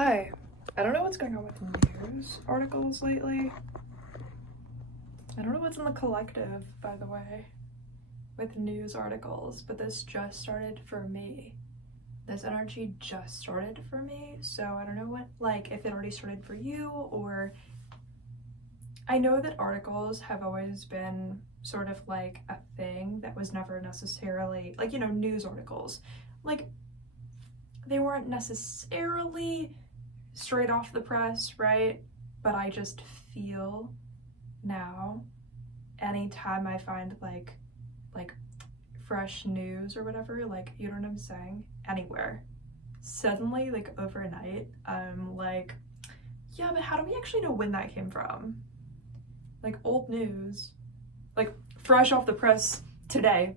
Hi. I don't know what's going on with news articles lately. I don't know what's in the collective, by the way, with news articles, but this just started for me. This energy just started for me, so I don't know if it already started for you, or I know that articles have always been sort of like a thing that was never necessarily, news articles. They weren't necessarily straight off the press, right? But I just feel now, anytime I find like fresh news or whatever, you know what I'm saying, anywhere, suddenly overnight I'm like, yeah, but how do we actually know when that came from? Old news, fresh off the press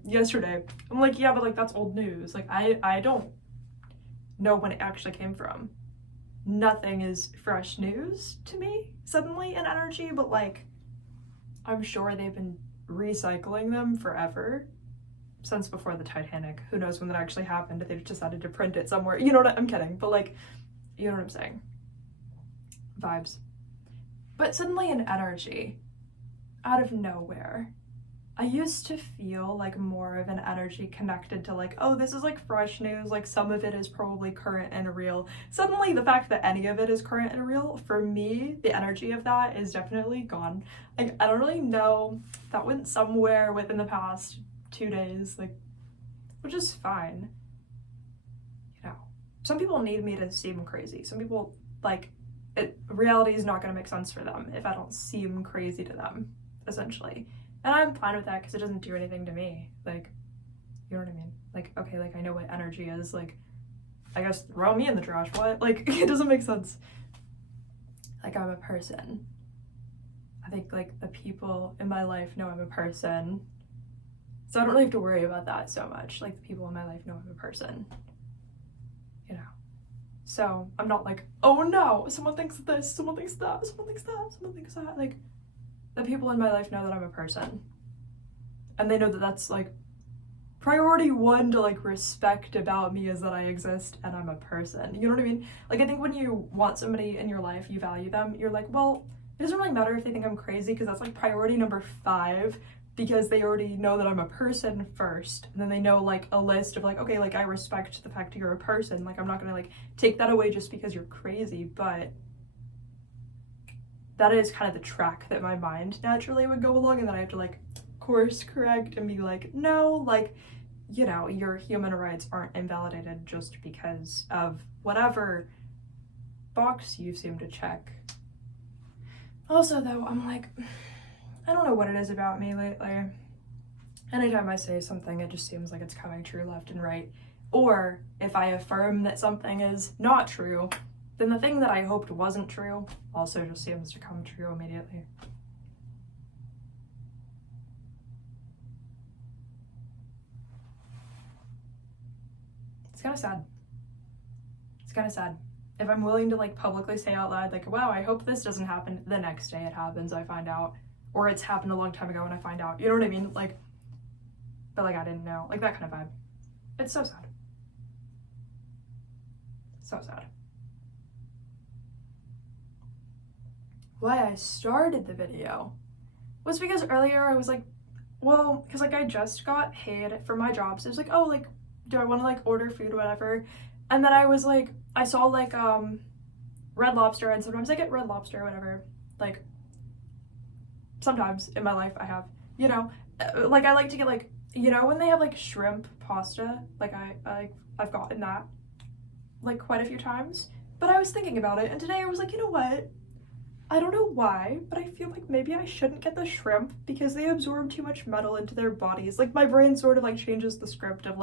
yesterday, I'm like, yeah, but that's old news. I don't know when it actually came from. Nothing is fresh news to me suddenly in energy, but I'm sure they've been recycling them forever, since before the Titanic. Who knows when that actually happened? They just decided to print it somewhere. You know what I'm kidding, but you know what I'm saying. Vibes. But suddenly in energy, out of nowhere, I used to feel more of an energy connected to oh, this is fresh news, some of it is probably current and real. Suddenly the fact that any of it is current and real, for me, the energy of that is definitely gone. I don't really know, that went somewhere within the past 2 days, which is fine. Some people need me to seem crazy. Some people, reality is not gonna make sense for them if I don't seem crazy to them, essentially. And I'm fine with that because it doesn't do anything to me. You know what I mean? Okay, I know what energy is. I guess throw me in the trash. What? It doesn't make sense. I'm a person. I think, the people in my life know I'm a person. So I don't really have to worry about that so much. The people in my life know I'm a person. So I'm not oh no, someone thinks this, someone thinks that, someone thinks that, someone thinks that. The people in my life know that I'm a person, and they know that that's priority one to respect about me is that I exist and I'm a person. You know what I mean? I think when you want somebody in your life, you value them, you're well, it doesn't really matter if they think I'm crazy, because that's priority number 5, because they already know that I'm a person first, and then they know a list of okay, I respect the fact that you're a person. I'm not gonna take that away just because you're crazy, but that is kind of the track that my mind naturally would go along, and then I have to course correct and be no, your human rights aren't invalidated just because of whatever box you seem to check. Also though, I'm I don't know what it is about me lately. Anytime I say something, it just seems like it's coming true left and right. Or if I affirm that something is not true, then the thing that I hoped wasn't true also just seems to come true immediately. It's kind of sad. It's kind of sad. If I'm willing to publicly say out loud wow, I hope this doesn't happen, the next day it happens, I find out. Or it's happened a long time ago and I find out. You know what I mean? But I didn't know. That kind of vibe. It's so sad. So sad. Why I started the video was because earlier I was because I just got paid for my job, so it was oh, do I want to order food or whatever, and then I was I saw Red Lobster, and sometimes I get Red Lobster or whatever, sometimes in my life I have, I like to get when they have shrimp pasta, I've gotten that quite a few times. But I was thinking about it, and today I was you know what, I don't know why, but I feel maybe I shouldn't get the shrimp because they absorb too much metal into their bodies. My brain sort of changes the script of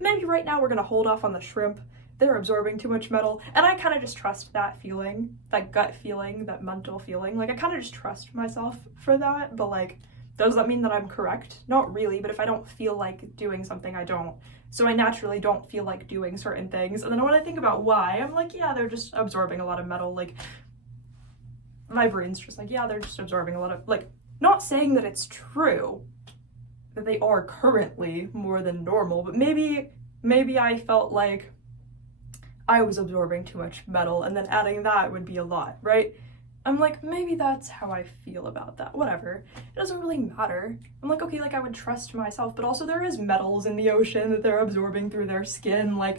maybe right now we're gonna hold off on the shrimp, they're absorbing too much metal, and I kind of just trust that feeling, that gut feeling, that mental feeling. I kind of just trust myself for that, but does that mean that I'm correct? Not really, but if I don't feel like doing something, I don't. So I naturally don't feel like doing certain things, and then when I think about why, I'm yeah, they're just absorbing a lot of metal. My brain's just yeah, they're just absorbing a lot of, not saying that it's true, that they are currently more than normal, but maybe I felt I was absorbing too much metal, and then adding that would be a lot, right? I'm like, maybe that's how I feel about that. Whatever. It doesn't really matter. I'm like, okay, like I would trust myself, but also there is metals in the ocean that they're absorbing through their skin. Like,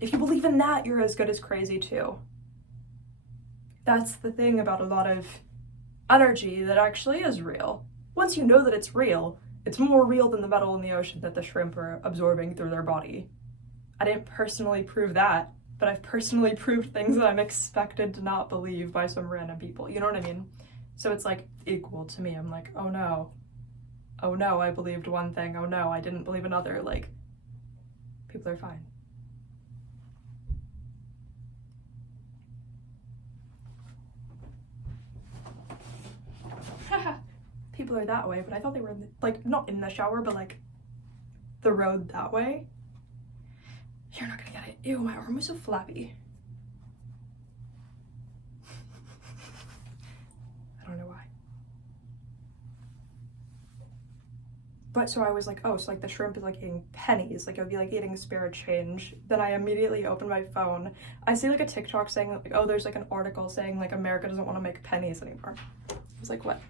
if you believe in that, you're as good as crazy too. That's the thing about a lot of energy that actually is real. Once you know that it's real, it's more real than the metal in the ocean that the shrimp are absorbing through their body. I didn't personally prove that, but I've personally proved things that I'm expected to not believe by some random people. You know what I mean? So it's like equal to me. I'm like, oh no, I believed one thing. Oh no, I didn't believe another. Like, people are fine. People are that way, but I thought they were like not in the shower, but like the road that way. You're not gonna get it. Ew, my arm is so flappy. I don't know why. But so I was like, oh, so like the shrimp is like eating pennies, like it would be like eating spare change. Then I immediately opened my phone. I see like a TikTok saying like, oh, there's like an article saying like America doesn't want to make pennies anymore. I was like, what?